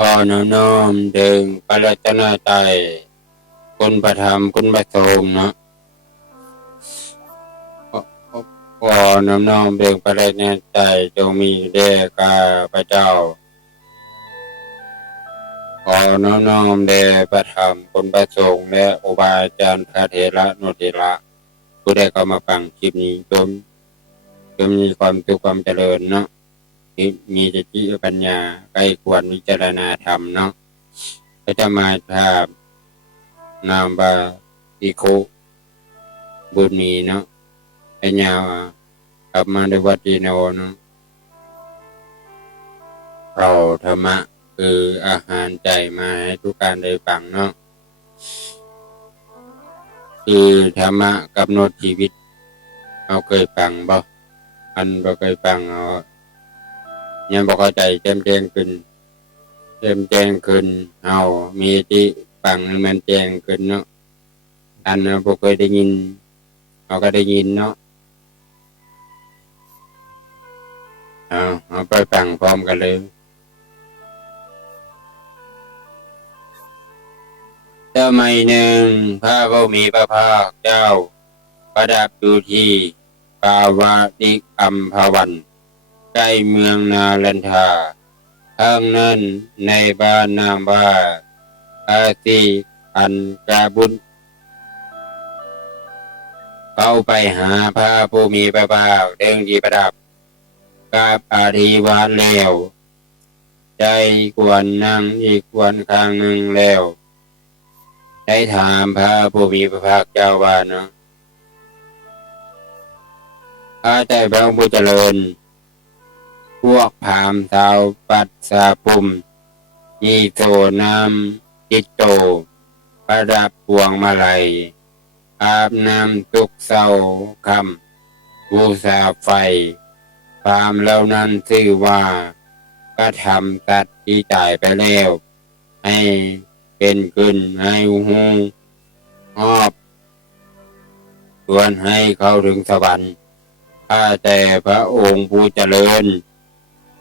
ขอน้อมน้อมดึงพระรัตนตรัยคุณประธรรมคุณประสงค์เนาะขอขอน้อมน้อมดึงพระรัตนตรัยจงมีแด่ข้าพระเจ้าขอน้อมน้อมแด่ประธรรมคุณประสงค์และอุบาจารย์พระเถระนุเถระผู้ได้เข้ามาฟังคลิปนี้จงจงมีความสุขความเจริญเนาะ ที่มีสติปัญญาใกล้ควรวิจารณาธรรมเนาะก็จะมาภาพนามบาอิโคบุญมีเนาะไอ้ยาวกลับมาในวัดดีโนเนาะเราธรรมะคืออาหารใจมาให้ทุกการได้ฟังเนาะคือธรรมะกำหนดชีวิต เอาเคยฟังบ่อันบ่เคยฟังเอา ยังบอกเข้าใจแจ่มแจ้งขึ้นแจ่มแจ้งขึ้นเอามีที่ฟังมันแจ้งขึ้นเนาะอันเราเคยได้ยินเราก็ได้ยินเนาะเอาเอาไปฟังพร้อมกันเลยสมัยหนึ่งพระผู้มีพระภาคเจ้า ประดับอยู่ที่ปาวาติอัมพวัน ใกล้เมืองนาลันทาทางนั้นในบ้านนามว่าอาซีอันกาบุญเข้าไปหาพระผู้มีพระภาคเด้งที่ประดับกาบอาธิวานแล้ว ใจกวนนั่งอีกกวนข้างหนึ่งแล้ว ได้ถามพระผู้มีพระภาคเจ้าว่าเนาะข้าแต่พระผู้เจริญ พวกพามชาวปัตสาปุมยีโตนำจิตโต ประดับพวงมาลัย อาบน้ำทุกเศร้าคำบูชาไฟพามเหล่านั้นชื่อว่าก็ทำสัตว์ที่จ่ายไปแล้ว ให้เป็นขึ้นให้หูหอบชวนให้เข้าถึงสวรรค์ข้าแต่พระองค์ผู้เจริญ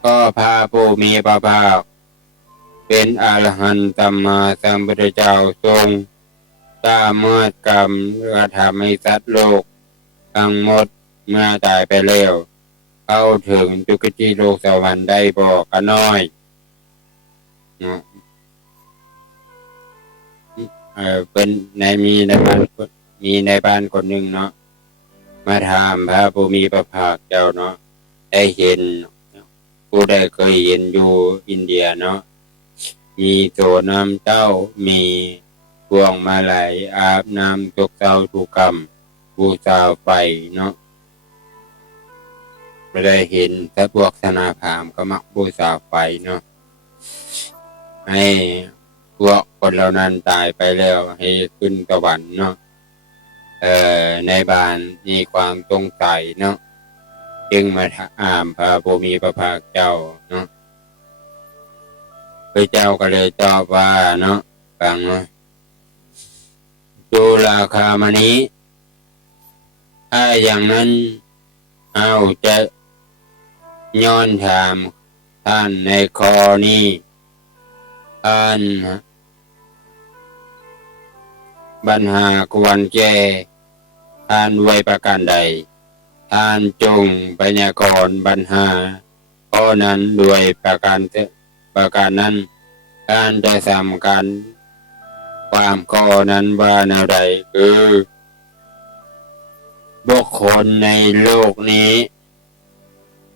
ก็พาผู้มีพระภาค เป็นอรหันตมมาสัมพุทธเจ้าทรงสามารถกรรมกระทำให้สัตว์โลก ทั้งหมดเมื่อตายไปแล้วเข้าถึงจุกติโลกสวรรค์ได้บอกกันน้อยเนะเออเป็นในมีในบ้านมีในบ้านคนหนึ่งเนาะมาถามพระผู้มีพระภาคเจ้าเนาะได้เห็น ผู้ใดเคยเห็นอยู่อินเดียเนาะมีโถน้ำเจ้ามีพวงมาลัยอาบน้ำทุกเจ้าทุกกรรมบูชาไฟเนาะไม่ได้เห็นแต่พวกธนาพามก็มักบูชาไฟเนาะให้พวกคนเหล่านั้นตายไปแล้วให้ขึ้นสวรรค์เนาะเอ่อในบ้านมีความสงสัยเนาะ จึงมาถามพระผู้มีพระภาคเจ้าเนาะพระเจ้าก็เลยตอบว่าเนาะฟังเนาะดูราคามานี้ถ้าอย่างนั้นเอาจะย้อนถามท่านในคอนี้ท่านปัญหาควรแก้ท่านไว้ประการใด ท่านจงปัญญากรปัญหาเพราะนั้นด้วยประการเถประการนั้น การจะสำคัญความข้อนั้นว่าแนวใดคือบุคคลในโลกนี้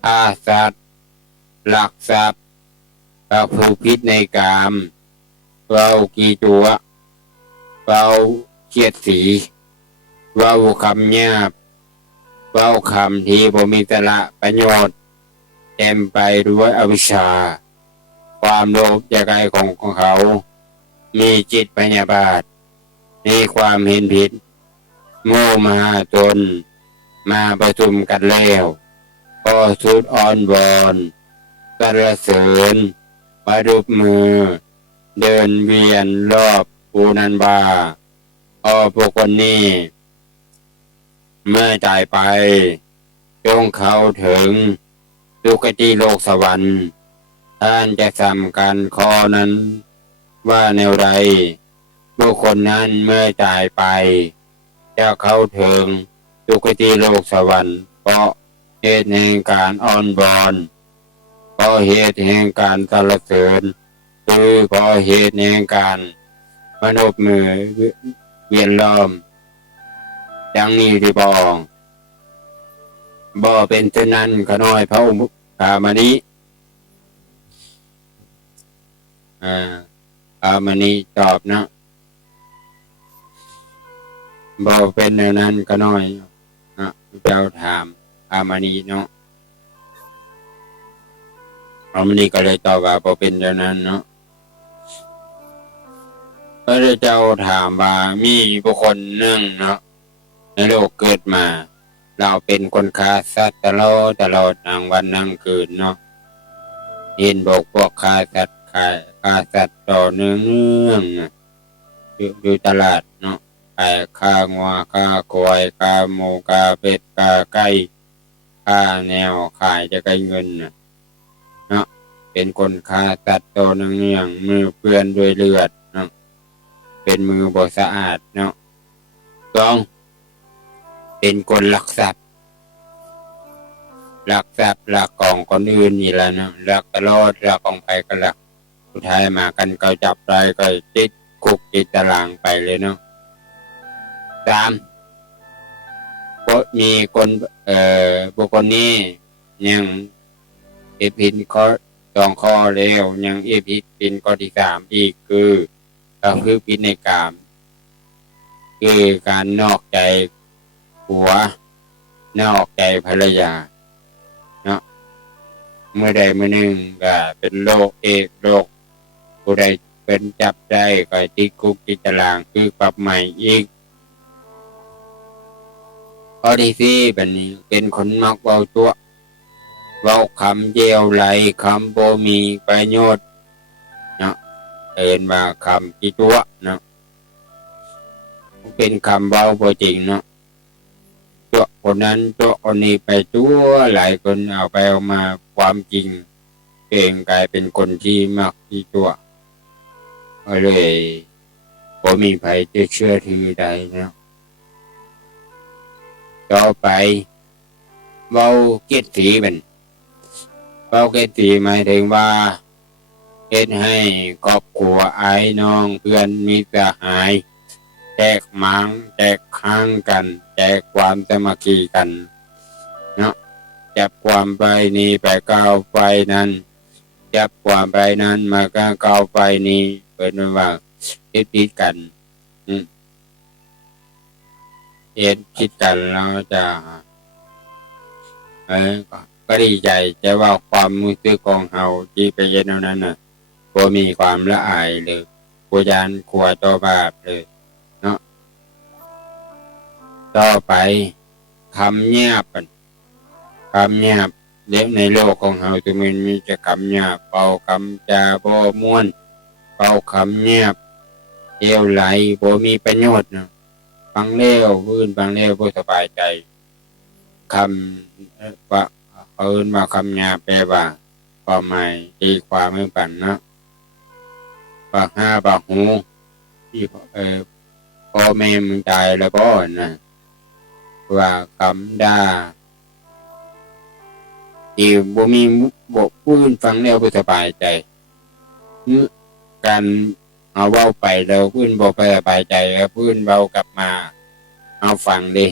ฆ่าสัตว์ลักทรัพย์ประพฤติในกามเรากี่ตัวเราเกียดสีเราคำหยาบ เราคำที่บ่มีสาระประโยชน์ เต็มไปด้วยอวิชชา ความโลภอยากได้ของของเขา มีจิตพยาบาทมีความเห็นผิดโง่มาจนมาประชุมกันแล้วก็สุดอ่อนวอนสรรเสริญประดุบมือ เดินเวียนรอบปูนันบาออพวกคนนี้ เมื่อจ่ายไป จงเข้าถึงสุคติโลกสวรรค์ ท่านจะสำคัญข้อนั้น ว่าแนวใดบุคคลนั้นเมื่อตายไป จะเข้าถึงสุคติโลกสวรรค์ เพราะเหตุแห่งการอ่อนบอนเพราะเหตุแห่งการสรรเสริญคือเพราะเหตุแห่งการมนบมือเวียนล้อม ดังนี้ที่บอกบ่เป็นเช่นนั้นขน้อยพระองค์กามานี้อ่ากามานี้ตอบนะบ่เป็นแนวนั้นก็น้อยนะเจ้าถามอามานีเนาะอามานีก็เลยตอบว่าบ่เป็นแนวนั้นเนาะพระเจ้าถามว่ามีบุคคลหนึ่งเนาะ โลกเกิดมา เราเป็นคนค้าสัตว์ตลอดตลอดนางวันนางคืนเนาะเห็นบอกพวกค้าสัตว์ขายค้าสัตว์ต่อเนื่องเนื่องอยู่อยู่ตลาดเนาะขายข้างัวข้าควายข้าหมูข้าเป็ดข้าไก่ข้าแนวขายจะได้เงินเนาะเป็นคนค้าสัตว์ต่อเนื่องเนื่องมือเปื้อนด้วยเลือดเนาะเป็นมือบ่สะอาดเนาะสอง เป็นคนลักทรัพย์ลักทรัพย์ลักของคนอื่นนี่แหละนะลักตลอดลักของไปก็ลักสุดท้ายมากันก็จับได้ก็ติดคุกติดตารางไปเลยเนาะสามก็มีคนเอ่อบุคคลนี้ยังเอพินข้อสองข้อแล้วยังเอพินข้อที่สามอีกคือก็คือพินในกาม คือการนอกใจ ผัวนอกใจภรรยา เนาะเมื่อใดเมื่อหนึ่งก็เป็นโรคเอกโรคผู้ใดเป็นจับได้ก็ติดคุกติดตารางคือปรับใหม่อีกข้อที่สี่แบบนี้เป็นคนมักเว้าตัวเว้าคำเจียวไหลคำโบมีประโยชน์เนะเอินมาคำกี่ตัวเนาะเป็นคำเว้าบ่จริงเนาะ คนนั้นตัวคนนี้ไปตัวหลายคนเอาไปเอามาความจริงเองกลายเป็นคนที่มักที่ตัวก็เลยผมมีใครจะเชื่อถือได้นะต่อไปเบาเกยรตสีมันเบาเกยรตสีหมายถึงว่าเฮ็ดให้ครอบครัวไอ้น้องเพื่อนมีสหาย แจกหมังแจกค้างกัน แจกความสมัคคีกันเนาะจับความไปนี้ไปก้าวไปนั้น จับความไปนั้นมาก็ก้าวไปนี้เป็นว่าคิดคิดกันอืมเอ็ดคิดกันแล้วจะเออก็ดีใจจะว่าความมือซื้อของเฮาที่ไปเย็นนั้นน่ะบ่มีความละอายเลยกลัวยานกลัวต่อบาปเลย ต่อไปคำเงียบกันคำเงียบเด็กในโลกของเราทุกมันมีจะคำเงียบเป่าคำจาบ่ม่วนเป่าคำเงียบเอวไหลบ่มีประโยชน์นะฟังเลี้ยวพื้นฟังเลี้ยวบ่สบายใจคำว่าเอินมาคำเงียบแปลว่าความหมายตีความไม่ปั่นนะปากห้าปากหูที่เออพ่อแม่มึงตายแล้วก็นะ ว่าคำดาที่บ่มีบ่ผู้อื่นฟังแล้วบ่สบายใจนการเอาเว้าไปแล้วผู้อื่นบ่ไปสบายใจแล้วผู้อื่นเว้ากลับมา เอาฟังดิ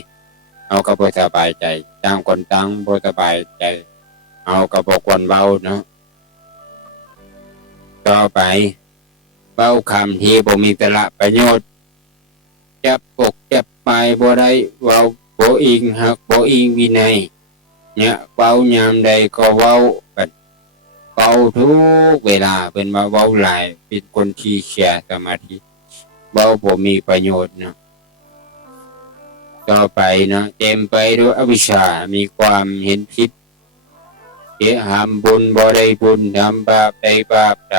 เอาก็บ่สบายใจต่างคนต่างบ่สบายใจ เอาก็บ่ควรเว้าเนาะต่อไปเว้าคำที่บ่มีสาระประโยชน์จับปกจับไปบ่ได้เว้า บอิงหักบอิงวินัยเนี่ยเว้ายามใดก็เว้าแบบเว้าทุกเวลาเป็นมาเว้าหลายเป็นคนที่เสียสมาธิเว้าบ่มีประโยชน์เนาะต่อไปเนาะเต็มไปด้วยอวิชชา มีความเห็นผิดเสียหามบุญบ่ได้บุญทำบาปได้บาปท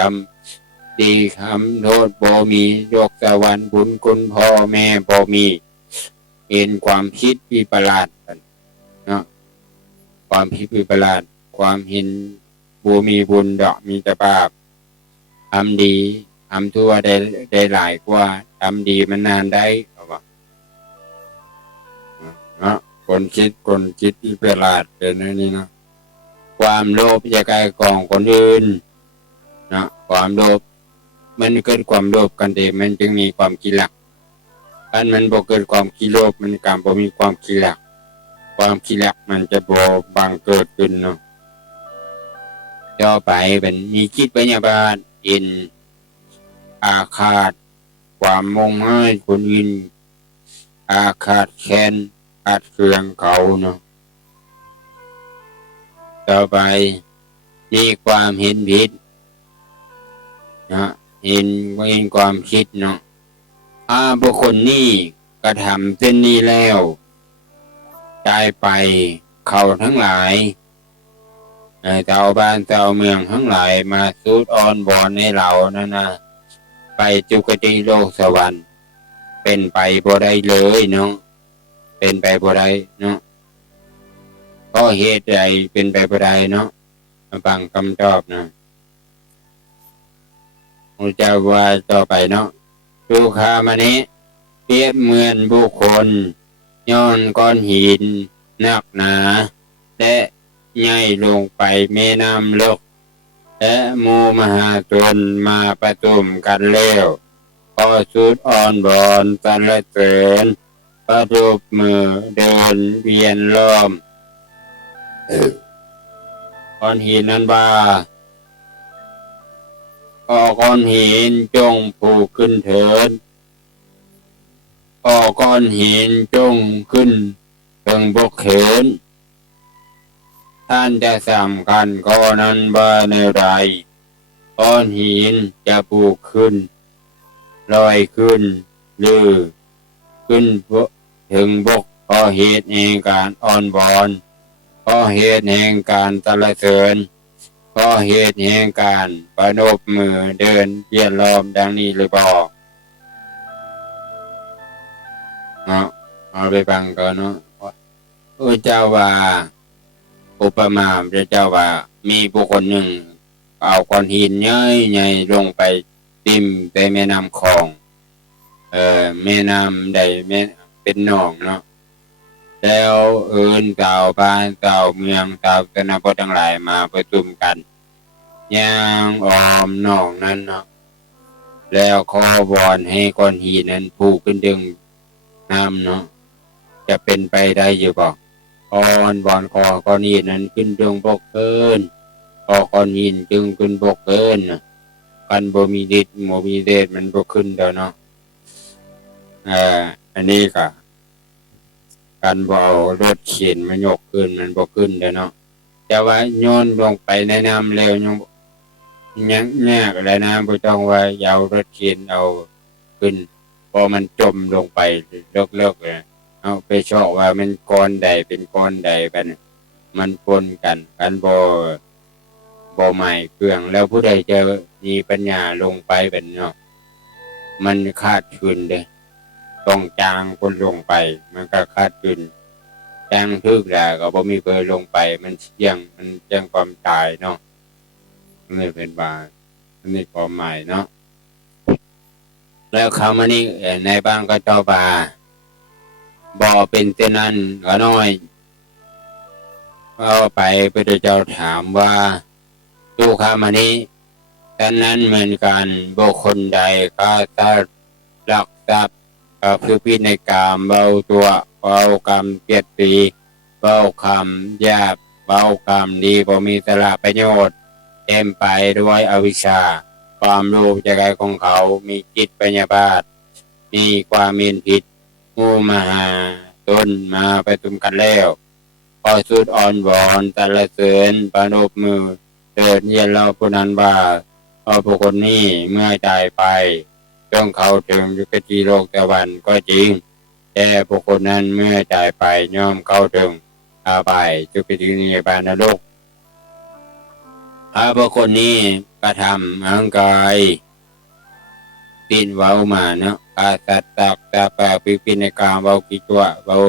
ำดีคำโทษบ่มียกสวรรค์บุญคุณพ่อแม่บ่มี เป็นความคิดวิปลาสเนาะความคิดวิปลาสความเห็นบูมีบุญดอกมีแต่บาปทำดีทำทั่วได้ได้หลายกว่าทำดีมันนานได้เขาบอกเนาะคนคิดคนคิดที่ประหลาดเป็นอันนี้เนาะความโลภจะกลายกองคนอื่นนะความโลภมันเกิดความโลภกันเองมันจึงมีความกิเลส อันมันบ่เกิดความกิโลภมันการบ่มีความกิเลสความกิเลสมันจะบ่บังเกิดขึ้นเนาะต่อไปเป็นมีคิดพยาบาทอิน อาฆาต ความมงให้คนอื่นอาฆาตแค้นอาดเครื่องเขาเนาะต่อไปมีความเห็นผิดนะเห็นว่าเห็นความคิดเนาะ อาบุคคลนี้กระทำเส้นนี้แล้วตายไปเขาทั้งหลายเอ่อชาวบ้านชาวเมืองทั้งหลายมาสูดออนบอนให้เรานั่นนะไปจุกติโลกสวรรค์ เป็นไปบ่ได้เลยเนาะเป็นไปบ่ได้เนาะก็เหตุใดเป็นไปบ่ได้เนาะมาฟังคำตอบนะพระเจ้าว่าต่อไปเนาะ ดูคามานี้เปรียบเหมือนบุคคลย้อนก้อนหินหนักหนา และย่ายลงไปแม่น้ำลก และมูมหาชนมาประตุมกันแล้วพอสุดอ่อนบอนสรรเสริญประรูปมือเดินเวียนล้อมก้อนหินนั้นว่า ก็ก้อนหินจงผูกขึ้นเถิดก็ก้อนหินจงขึ้นเพิงบกเขิน ท่านจะสำคัญก้อนนั้นว่าในไรก้อนหินจะปลูกขึ้นลอยขึ้นหรือขึ้นถึงบกเพราะเหตุแห่งการอ่อนบอนเพราะเหตุแห่งการตะละเสริญ ราะเหตุแห่งการประนบมือเดินเยียนล้อมดังนี้หรือเปล่าเนาะเอาไปฟังก่อนเนาะพระเจ้าว่าอุปมาพระเจ้าว่า มีบุคคลหนึ่ง เอาก้อนหินใหญ่ใหญ่ลงไปติ่มในแม่น้ำคลอง เอ่อแม่น้ำใดแม่เป็นหนองเนาะแล้วเอินชาบ้านชาเมืองชาวชนบททั้งหลายมาประชุมกัน ยางออมหนองนั้นเนาะแล้วขอวอนให้ก้อนหินนั้นผูกขึ้นดึงน้ำเนาะจะเป็นไปได้อยู่บ่ก้อนบอนคอก้อนหินนั้นขึ้นดวงบกเกินคอก้อนหินจึงขึ้นบกเกินกันบ่มีดิดบ่มีเดชมันบ่ขึ้นเด้อเนาะอ่ออันนี้ก็การบ่เอารถเข็นมายกขึ้นมันบ่ขึ้นเด้อเนาะแต่ว่าโยนลงไปในน้ำแล้วยัง ยังยากอะไรนะบ่ต้องว่ายาเอารถเข็นเอาขึ้น พอมันจมลงไปเลิกๆเลยเอาไปชอบว่ามันก้อนใดเป็นก้อนใดกัน มันปนกัน กันบ่บ่ใหม่เครื่อง แล้วผู้ใดจะมีปัญญาลงไปเป็นเนาะมันคาดคืนเด้ต้องจางคนลงไป มันก็คาดคืนจางทึกแล้วก็บ่มีเบอลงไป มันเสี่ยงมันเสี่ยงความตายเนาะ มันเลยเป็นบามันมีความหมายเนาะแล้วคำอันนี้ในบ้านก็เจ้าบาบ่เป็นเช่นนั้นก็น้อยเอาไปพระเจ้าถามว่าดูคามานี้ฉะนั้นเหมือนกันบุคคลใดก็ถ้าลักทรัพย์ก็คือพิในกามเบาตัวเบากรรมเกียรติเบาคำยาบเบากรรมดีบ่มีสละประโยชน์ เต็มไปด้วยอวิชชา ความรู้ใจกายของเขามีจิตปัญญาบาตมีความมีผิดผู้มาหาตนมาไปตุมกันแล้วพอสุดอ่อนวอนตะละเสริญประนบมือเดินเยียนเราผู้นั้นว่าพอบุคคลนี้เมื่อตายไปต้องเขาถึงยุคติโลกตะวันก็จริง แต่บุคคลนั้นเมื่อตายไปย่อมเข้าถึงอาบายจุกตินิบานนรก ถ้าบุคคลนี้กระทำอังกายปินเว้ามาเนาะอาสัตตักตาปาปิปินกามเว้ากิจวะเว้า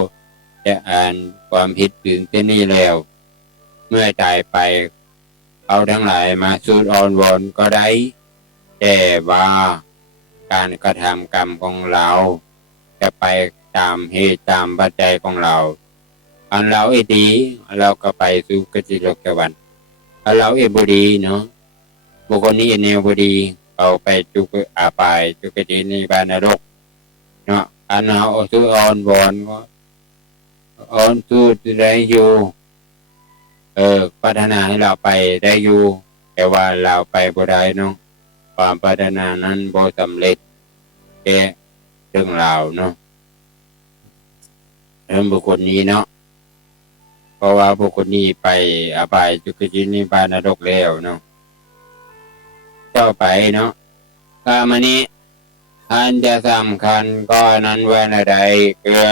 จะอ่านความผิดถึงที่นี่แล้ว เมื่อตายไปเอาทั้งหลายมาสูดออนวอนก็ได้ แต่ว่าการกระทำกรรมของเรา จะไปตามเหตุตามปัจจัยของเรา อันเราเอดีเราก็ไปสู่กติโลกวัน เราเอบดีเนาะบุคคลนี้เนวบดีเอาไปจุกอาปายจุกตินิบานรกเนาะอันเราสู่ออนวอนก็ออนสู่ได้อยู่เออพัฒนาให้เราไปได้อยู่ แต่ว่าเราไปบ่ได้เนาะความพัฒนานั้นบ่สำเร็จแก่เรื่องราเนาะเรื่องบุคคลนี้เนาะ เพราะว่าบุคคลนี้ไปอบายจุกจินิบานรกแล้วเนาะต่อไปเนาะกามนี้ท่านจะสำคัญก็นั้นว่าอะไรคือ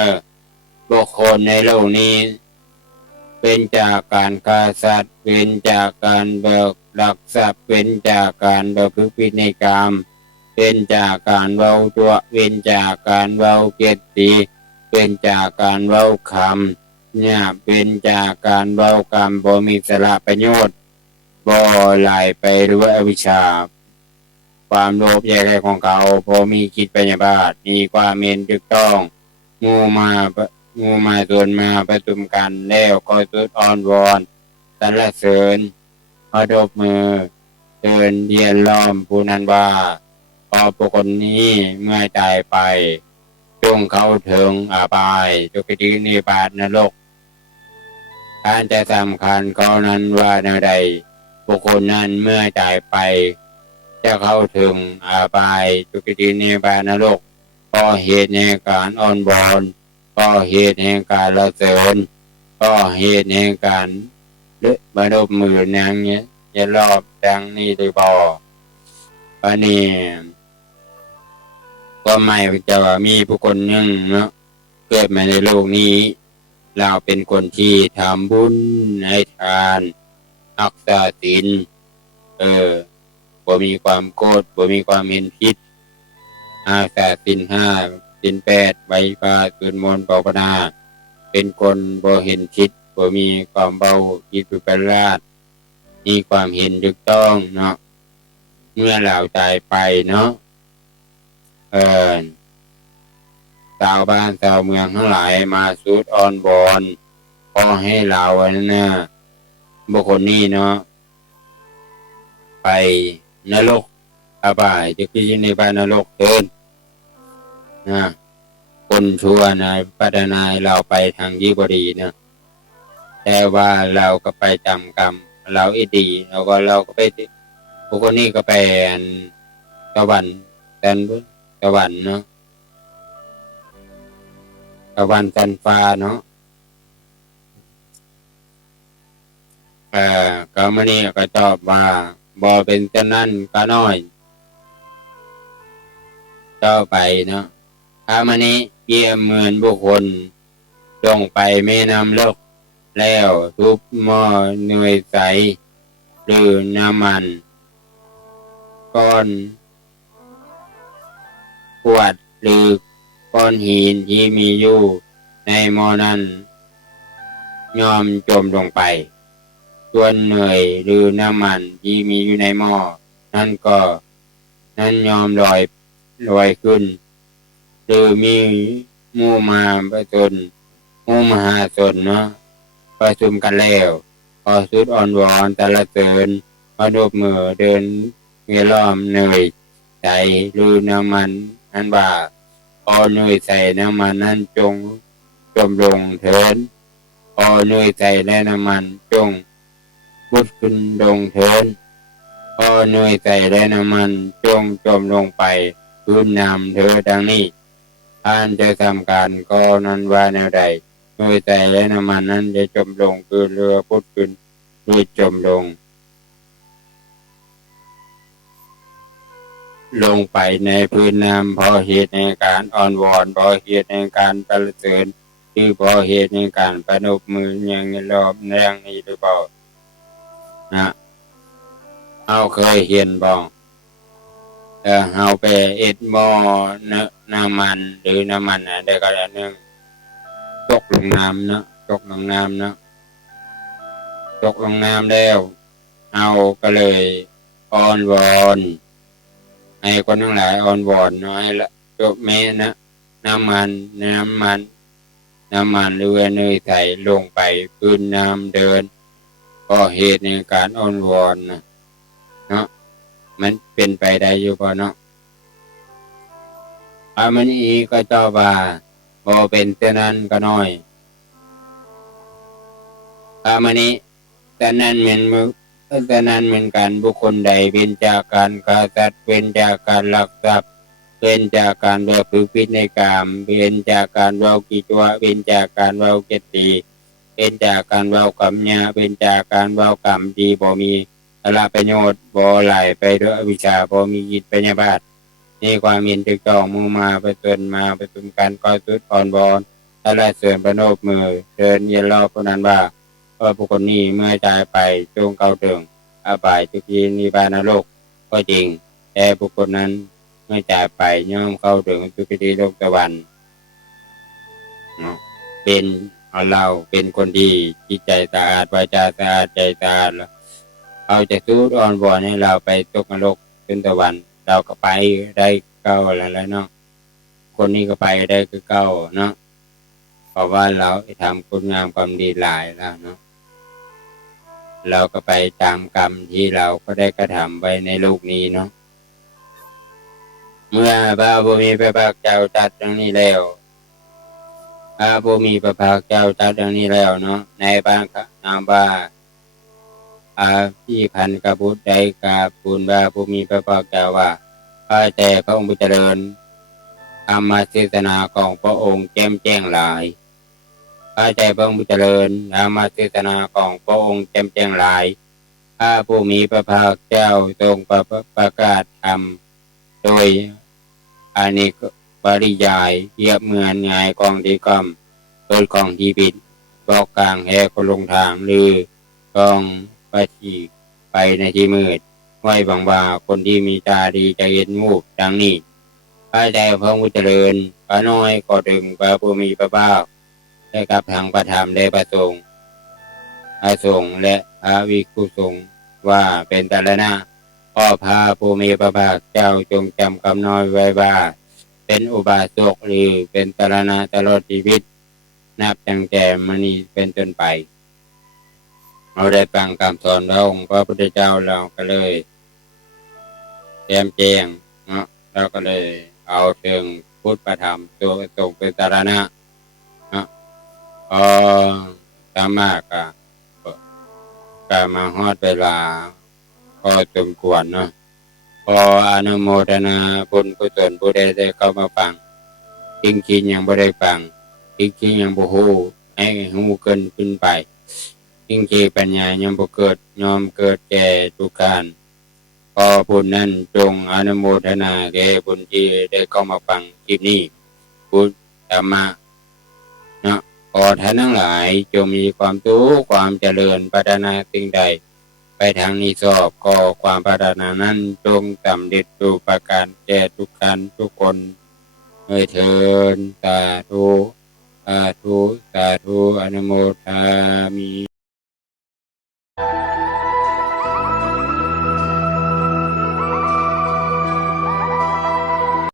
บุคคลในโลกนี้ เป็นจากการฆ่าสัตว์เป็นจากการเบิกลักทรัพย์เป็นจากการประพฤติผิดในกรรมเป็นจากการเว้าตัวเป็นจากการเว้าเกียรติเป็นจากการเว้าคำ เนี่ยเป็นจากการเว้ากรรมบ่มีสาระประโยชน์บ่ไหลไปด้วยอวิชชา ความโลภใหญ่ๆของเขาพอมีคิดปัญญาบาตมีความเมนถูกต้อง งูมางูมาจนมาประชุมกันแล้วก็สุดอ้อนวอนสรรเสริญพอดบมือเดินเดียนล้อมผู้นั้นว่าพอบุคคลนี้เมื่อตายไปจงเข้าถึงอาบายจุกตินิบาตนรก การจะสำคัญก็นั้นว่าในใดบุคคลนั้นเมื่อตายไป จะเข้าถึงอาบายจุกตินิบานรกก็เหตุในการอ่อนบอนก็เหตุแห่งการละเสริญก็เหตุแห่งการเลืบรบมือนางเนี้ยจะรอบดังนี้หรือเปล่าปานี้ก็ไม่จะว่ามีผู้คนหนึ่งเนาะเกิดมาในโลกนี้ เราเป็นคนที่ทำบุญให้ทานรักษาศีลเออบ่มีความโกรธบ่มีความเห็นผิดอาสาศีลห้าศีลแปดใบปาสวดมนต์ภาวนา เป็นคนบ่เห็นผิดบ่มีความเบาคิดวิปลาสมีความเห็นถูกต้องเนาะเมื่อเราตายไปเนาะเออ ชาวบ้านชาวเมืองทั้งหลายมาสูดออนบอนขอให้เราอันนั้นนะบุคคลนี้เนาะไปนรกอบายจะกินในบ้านนรกเดินนะคนชั่วนะพัฒนาเราไปทางที่บดีนะแต่ว่าเราก็ไปจำกรรม เราอีดีเราก็เราก็ไปพวกคนนี้ก็ไปอันสวรรค์แดนสวรรค์เนาะ สวรรค์จันฟ้าเนาะเอ่ก็มานี่ก็ตอบว่าบ่เป็นเช่นนั้นก็น้อย ต่อไปเนาะข้ามานี้เกี่ยมเหมือนบุคคลลงไปแม่น้ำโลกแล้วทุบหม้อเนยใส หรือน้ำมัน ก้อนขวดหรือ ก้อนหินที่มีอยู่ในหม้อนั้นยอมจมลงไป ส่วนเนยหรือน้ำมันที่มีอยู่ในหม้อนั่นก็ นั้นยอมลอยลอยขึ้น หรือมีมู่มาประชนมู่มหาชนเนาะประชุมกันแล้วพอสุดอ่อนวอนแต่ละเสริญพอดบมือเดินเงล้อมเนยใส่หรือน้ำมันนั้นว่า พอเนยใส่น้ำมันนั้นจงจมลงเถินพอเนยใส่และน้ำมันจงพุดขึ้นลงเถินพอเนยใส่และน้ำมันจงจมลงไปพื้นน้ำเธอดังนี้ท่านจะทำการก็นั้นว่าแนวใดเนยใส่และน้ำมันนั้นจะจมลงคือเรือพุดขึ้นหรือจมลง ลงไปในพื้นน้ำเพอเหตุในการอ่อนวอนเพอเหตุในการประเสริญคือเพอเหตุในการประนบมืออย่างรอบแรงนี้หรือเปล่านะเอาเคยเห็นบ้องเออเอาไปเอ็ดหม้อเนื้อน้ำมันหรือน้ำมันอะไรก็แล้วนึงตกลงน้ำเนาะตกลงน้ำเนาะตกลงน้ำแล้ว เอเอาก็เลยอ้อนวอน ให้คนทั้งหลายอ้อนวอนนาะให้ละจบแม่นะน้ำมันน้ำมัน น้ำมันหรือเนยใส่ลงไปพื้นน้ำเดินก็เหตุในการอ้อนวอนนะเนาะมันเป็นไปได้อยู่ปะเนาะอามันอีก็เจ้าว่าบ่เป็นเท่านั้นก็น้อยอามันนี้แต่นั้นเหมือนมือ แต่นั้นเหมือนกันบุคคลใดเป็นจากการฆ่าสัตว์เป็นจากการลักทรัพย์เป็นจากการเบื่อผือพิษในกามเป็นจากการว้ากีจัวเป็นจากการว้าเกตตีเป็นจากการว้ากำยาเป็นจากการว้ากรรมดีบ่มีอละประโยชน์บ่ไหลไปด้วยอวิชชาบ่มียิตปัญญาบาตนี่ความเห็นถูกต้องมุ่งมาประตนมาประตุมกันก็สุดอ่อนบอนถ้าละเสื่อมประโนบมือเดินเยียนรอบนั้นว่า ว่าบุคคลนี้เมื่อตายไปจงเก่าถึงอบายทุกีนิพพานนรกก็จริง แต่บุคคลนั้นเมื่อตายไปย่อมเข้าถึงสุคติโลกสวรรค์เนเป็นเราเป็นคนดีจิตใจสะอาดวาจาสะอาดใจสะอาดเขาจะสู้อ่อนวอนให้เราไปตกนรกขึ้นสวรรค์เราก็ไปได้เก้าแล้วแล้วเนาะคนนี้ก็ไปได้คือเก้าเนาะเพราะว่าเราทำคุณงามความดีหลายแล้วเนาะ เราก็ไปตามกรรมที่เราก็ได้กระทำไว้ในโลกนี้เนาะเมื่อพระบุมีพระภาคเจ้าตัดดังนี้แล้วพระบุมีพระภาคเจ้าตัดดังนี้แล้วเนาะในบางนามว่าอาพี่พันกระพุทธได้กราบปูนบาผู้มีพระภาคเจ้าว่าข้าแต่พระองค์เจริญธรรมเทศนาของพระองค์แจ่มแจ้งหลาย ข้าแต่พระองค์ผู้เจริญธรรมเทศนาของพระองค์แจ่มแจ้งหลายข้าผู้มีพระภาคเจ้าทรงประประกาศธรรม โดยอานิกปริยายเทียบเหมือนงายกองที่กอมโดยกองที่บิดบอกกลางแหกลงทางหรือกองไปที่ไปในที่มืดไว้บังว่าคนที่มีตาดีจะเห็นงูดังนี้พระใจพระมุเจริญพระน้อยก็ถึงพระผู้มีพระภาค ได้กับทางประธรรมได้ประสงค์พระสงฆ์และพระวิคุสงฆ์ว่าเป็นตระนะพ่อพระผู้มีพระภาคเจ้าจงจำคำน้อยไว้ว่า เป็นอุบาสกหรือเป็นตระนะตลอดชีวิต นับตั้งแต่มณีเป็นต้นไป เราได้ฟังคำสอนพระองค์พระพุทธเจ้าเราก็เลยแจมแจงเนาะเราก็เลยเอาถึงพุทธประธรรมตัวตรงเป็นสารณะเนาะ พอสามารถก็ก็มาฮอดเวลาก็สมควรเนาะพออนุโมทนาบุญกุศลผู้ใดได้เข้ามาฟังจริงจริงยังบ่ได้ฟังจริงจริงยังบ่ฮู้ให้ฮู้เกินขึ้นไปยิ่งที่ปัญญายังบ่เกิดยอมเกิดแก่ทุกการขอบุญนั้นจงอนุโมทนาแก่บุญที่ได้เข้ามาฟังคลิปนี้พุทธรรมะเนา ท่านทั้งหลายจงมีความรู้ความเจริญปัฒนาสิ่งใด ไปทางนี้สอบก็ความปัฒนานั้นจงสำเร็จดูประการแก่ทุกกานทุกคนเอ่เทินสาธุสาธุสาธุอนุโมทามิ